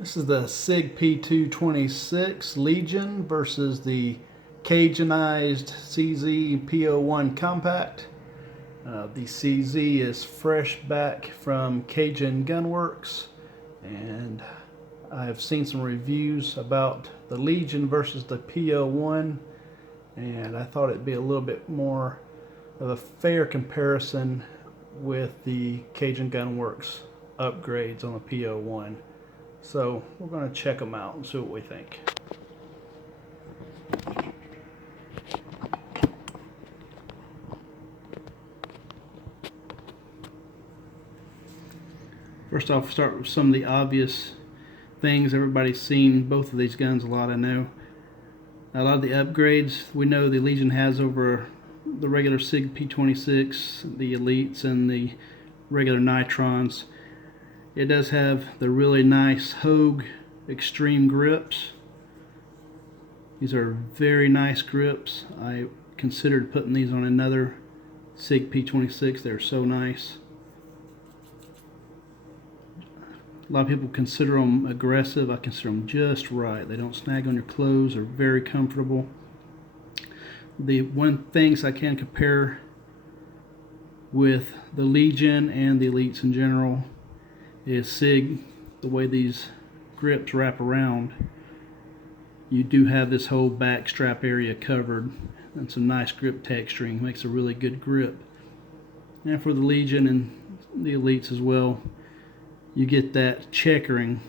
This is the Sig P226 Legion versus the Cajunized CZ P01 Compact. The CZ is fresh back from Cajun Gunworks, and I've seen some reviews about the Legion versus the P01, and I thought it'd be a little bit more of a fair comparison with the Cajun Gunworks upgrades on the P01. So we're going to check them out and see what we think. First off, start with some of the obvious things. Everybody's seen both of these guns a lot, I know. A lot of the upgrades we know the Legion has over the regular Sig P226, the Elites, and the regular Nitrons. It does have the really nice Hogue Extreme grips. These are very nice grips. I considered putting these on another Sig P226. They're so nice. A lot of people consider them aggressive. I consider them just right. They don't snag on your clothes. They're very comfortable. The one things I can compare with the Legion and the Elites in general is Sig, the way these grips wrap around. You do have this whole back strap area covered, and some nice grip texturing. Makes a really good grip. And for the Legion and the Elites as well, you get that checkering,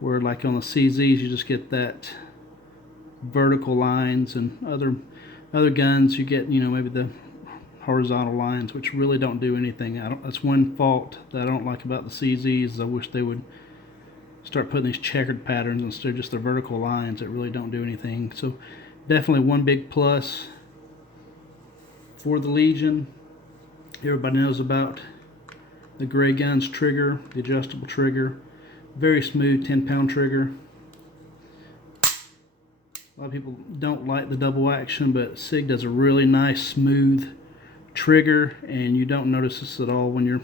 where like on the CZs you just get that vertical lines, and other guns you get, maybe the horizontal lines, which really don't do anything. That's one fault that I don't like about the CZs. I wish they would start putting these checkered patterns instead of just the vertical lines that really don't do anything. So definitely one big plus for the Legion. Everybody knows about the Gray Guns trigger, the adjustable trigger. Very smooth 10-pound trigger. A lot of people don't like the double action, but Sig does a really nice smooth trigger, and you don't notice this at all when you're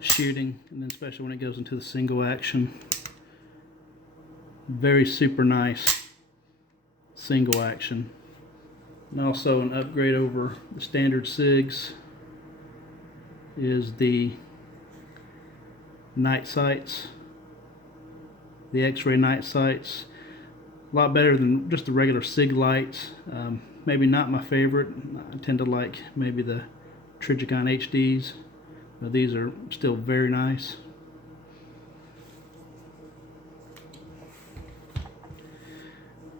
shooting, and then especially when it goes into the single action. Very super nice single action. And also an upgrade over the standard Sigs is the night sights, the X-ray night sights. A lot better than just the regular Sig lights. Maybe not my favorite. I tend to like maybe the Cajun HDs, but these are still very nice.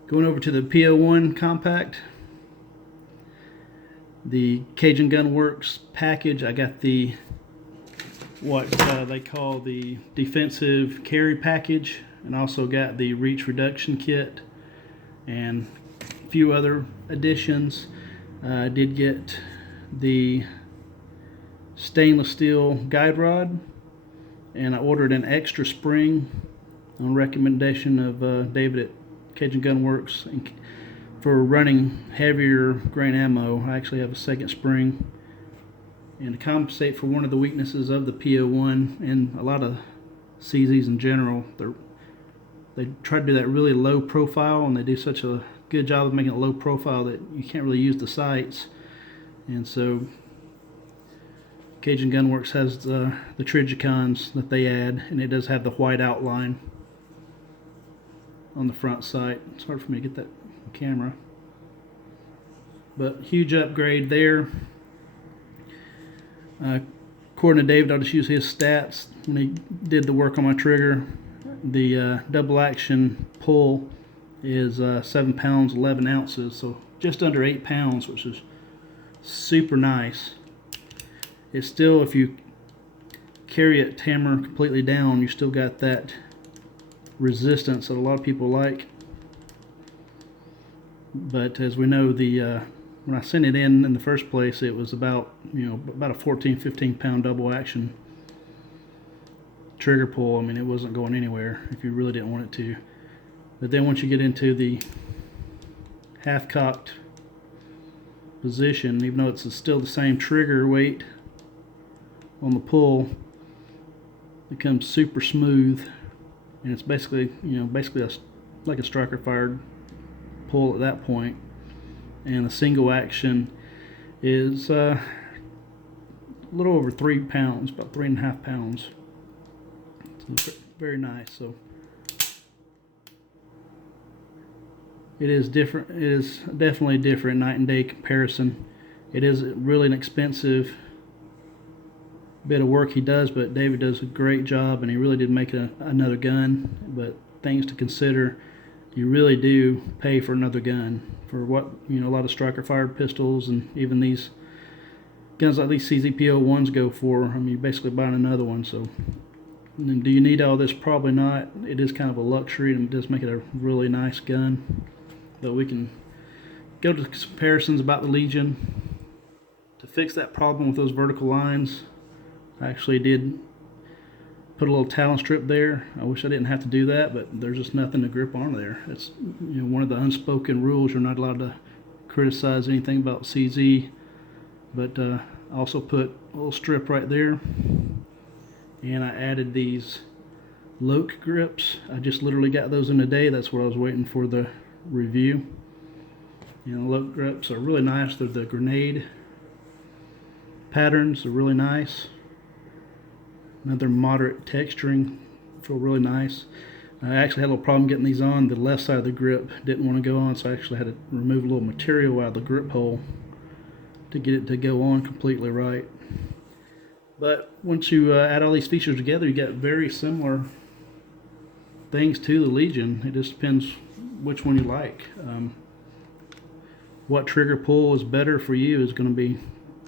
Going over to the P01 Compact, the Cajun Gunworks package. I got the what they call the defensive carry package, and also got the reach reduction kit and a few other additions. I did get the stainless steel guide rod, and I ordered an extra spring on recommendation of David at Cajun Gunworks, and for running heavier grain ammo I actually have a second spring. And to compensate for one of the weaknesses of the P01 and a lot of CZs in general, they try to do that really low profile, and they do such a good job of making it low profile that you can't really use the sights. And so Cajun Gunworks has the Trigicons that they add, and it does have the white outline on the front sight. It's hard for me to get that on camera, but huge upgrade there. According to David, I'll just use his stats when he did the work on my trigger. The double action pull is 7 pounds 11 ounces, so just under 8 pounds, which is super nice. It's still, if you carry it hammer completely down, you still got that resistance that a lot of people like. But as we know, the when I sent it in the first place, it was about a 14-15 pound double action trigger pull. I mean, it wasn't going anywhere if you really didn't want it to. But then once you get into the half cocked position, even though it's still the same trigger weight on the pull, becomes super smooth and it's basically, basically like a striker fired pull at that point. And the single action is a little over 3 pounds, about 3.5 pounds. So very nice. So it is different. It is definitely different, night and day comparison. It is really an expensive bit of work he does, but David does a great job, and he really did make another gun. But things to consider: you really do pay for another gun for what a lot of striker fired pistols, and even these guns like these CZ P01s go for. I mean, you're basically buying another one. So, do you need all this? Probably not. It is kind of a luxury, and it does make it a really nice gun. But we can go to comparisons about the Legion. To fix that problem with those vertical lines, I actually did put a little Talon strip there. I wish I didn't have to do that, but there's just nothing to grip on there. It's one of the unspoken rules. You're not allowed to criticize anything about CZ. But I also put a little strip right there, and I added these Loke grips. I just literally got those in a day. That's what I was waiting for the review. Loke grips are really nice. They're the grenade patterns. They're really nice. Another moderate texturing, feel really nice. I actually had a little problem getting these on. The left side of the grip didn't want to go on, so I actually had to remove a little material out of the grip hole to get it to go on completely right. But once you add all these features together, you get very similar things to the Legion. It just depends which one you like. What trigger pull is better for you is going to be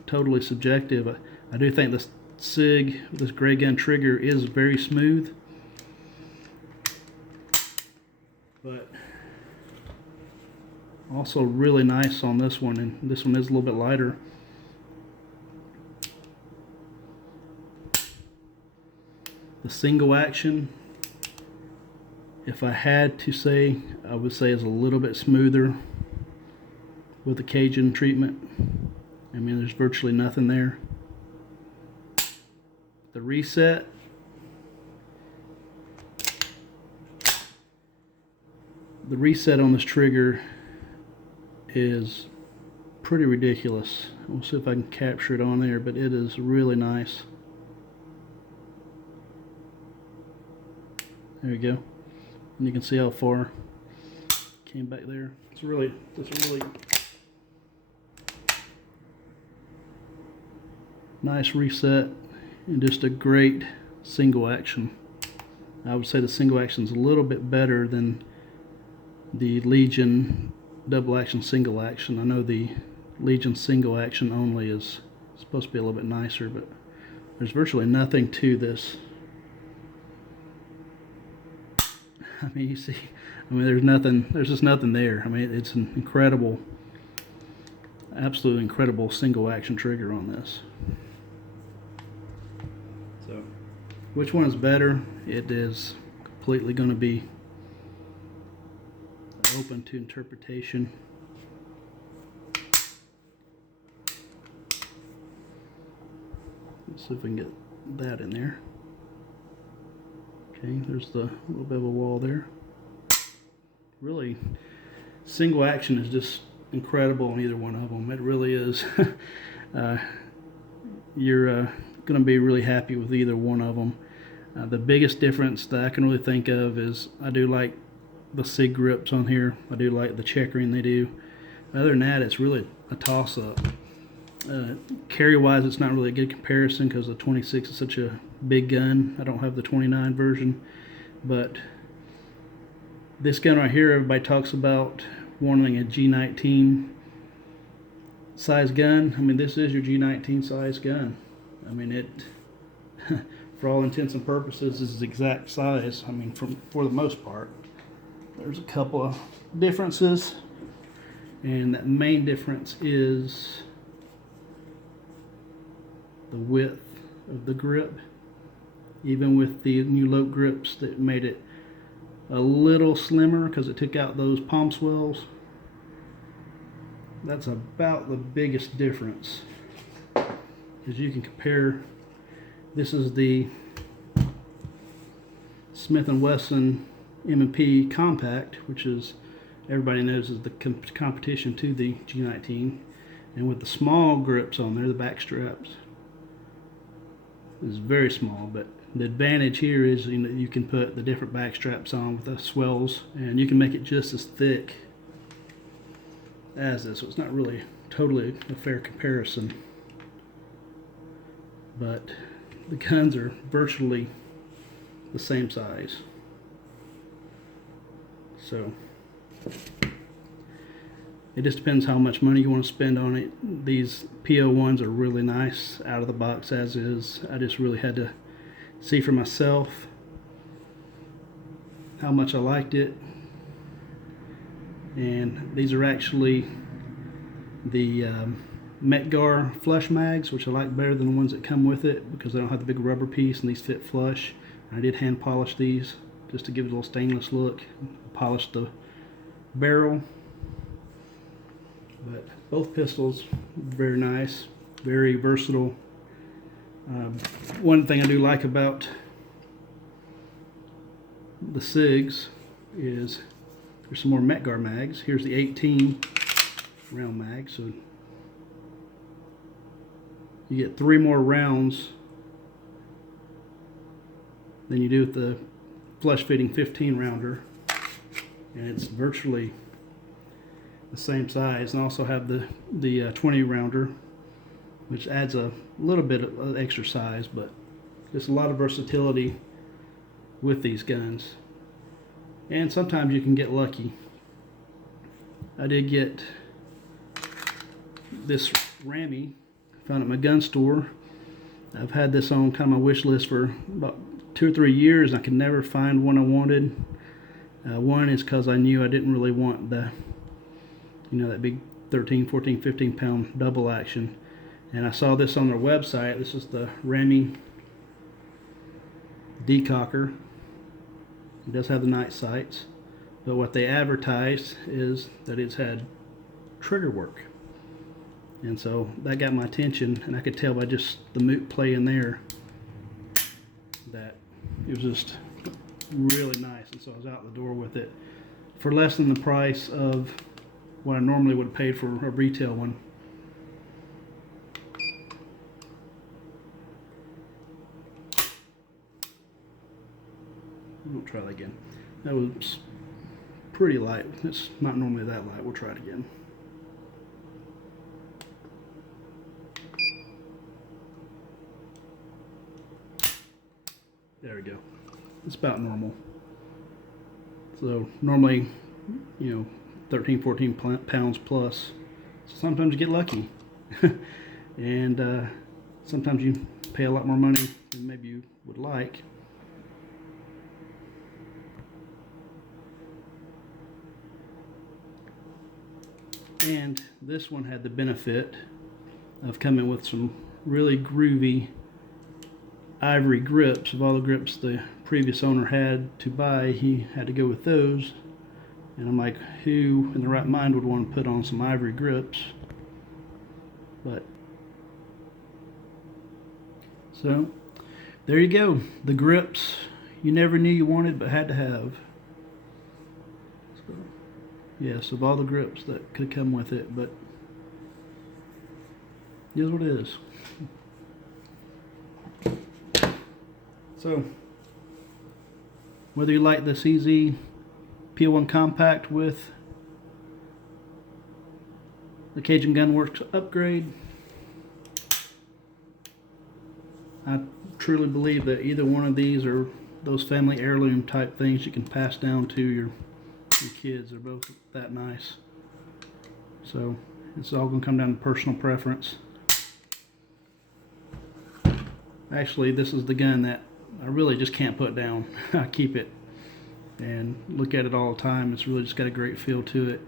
totally subjective. I do think this Sig, this gray gun trigger, is very smooth, but also really nice on this one, and this one is a little bit lighter. The single action, if I had to say, I would say is a little bit smoother with the Cajun treatment. I mean, there's virtually nothing there. The reset, on this trigger is pretty ridiculous. We'll see if I can capture it on there, but it is really nice. There you go. And you can see how far it came back there. It's really nice reset, and just a great single action. I would say the single action is a little bit better than the Legion double action single action. I know the Legion single action only is supposed to be a little bit nicer, but there's virtually nothing to this. I mean, you see, there's just nothing there. I mean, it's an incredible, absolutely incredible single action trigger on this. So, which one is better? It is completely going to be open to interpretation. Let's see if we can get that in there. Okay, there's the little bit of a wall there. Really, single action is just incredible on either one of them. It really is. You're going to be really happy with either one of them. The biggest difference that I can really think of is I do like the Sig grips on here. I do like the checkering they do. Other than that, it's really a toss-up. Carry-wise, it's not really a good comparison because the 26 is such a big gun. I don't have the 29 version, but this gun right here, everybody talks about wanting a G19 size gun. I mean, this is your G19 size gun. I mean, it for all intents and purposes is the exact size. I mean, for the most part. There's a couple of differences, and that main difference is the width of the grip. Even with the new Loke grips that made it a little slimmer because it took out those palm swells, that's about the biggest difference. As you can compare, this is the Smith & Wesson M&P Compact, which is, everybody knows, is the competition to the G19. And with the small grips on there, the back straps is very small, but the advantage here is, you know, you can put the different back straps on with the swells, and you can make it just as thick as this. So it's not really totally a fair comparison, but the guns are virtually the same size. So it just depends how much money you want to spend on it. These P01s are really nice out of the box as is. I just really had to see for myself how much I liked it. And these are actually the Metgar flush mags, which I like better than the ones that come with it because they don't have the big rubber piece, and these fit flush. I did hand polish these just to give it a little stainless look. Polished the barrel. But both pistols, very nice, very versatile. One thing I do like about the SIGs is there's some more Metgar mags. Here's the 18 round mag, so you get 3 more rounds than you do with the flush fitting 15 rounder, and it's virtually the same size. And also have the 20 rounder, which adds a little bit of extra size, but there's a lot of versatility with these guns, and sometimes you can get lucky. I did get this Rammy, found it at my gun store. I've had this on kind of my wish list for about 2 or 3 years, and I could never find one I wanted. One is because I knew I didn't really want the, you know, that big 13, 14, 15 pound double action. And I saw this on their website. This is the Rammy decocker. It does have the night sights, but what they advertised is that it's had trigger work. And so that got my attention, and I could tell by just the moot play in there that it was just really nice. And so I was out the door with it for less than the price of what I normally would have paid for a retail one. We'll try that again. That was pretty light. It's not normally that light. We'll try it again. There we go. It's about normal. So normally, you know, 13, 14 pounds plus. So sometimes you get lucky. And sometimes you pay a lot more money than maybe you would like. And this one had the benefit of coming with some really groovy ivory grips. Of all the grips the previous owner had to buy, he had to go with those. And I'm like, who in the right mind would want to put on some ivory grips? But so there you go, the grips you never knew you wanted but had to have. So, yes, of all the grips that could come with it, but it is what it is. So whether you like the CZ P01 Compact with the Cajun Gunworks upgrade, I truly believe that either one of these are those family heirloom type things you can pass down to your kids. They're both that nice. So it's all going to come down to personal preference. Actually, this is the gun that I really just can't put down. I keep it and look at it all the time. It's really just got a great feel to it.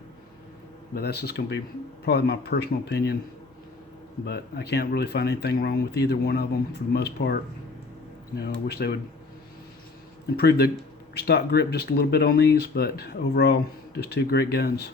But that's just going to be probably my personal opinion. But I can't really find anything wrong with either one of them for the most part. You know, I wish they would improve the stock grip just a little bit on these, but overall, just 2 great guns.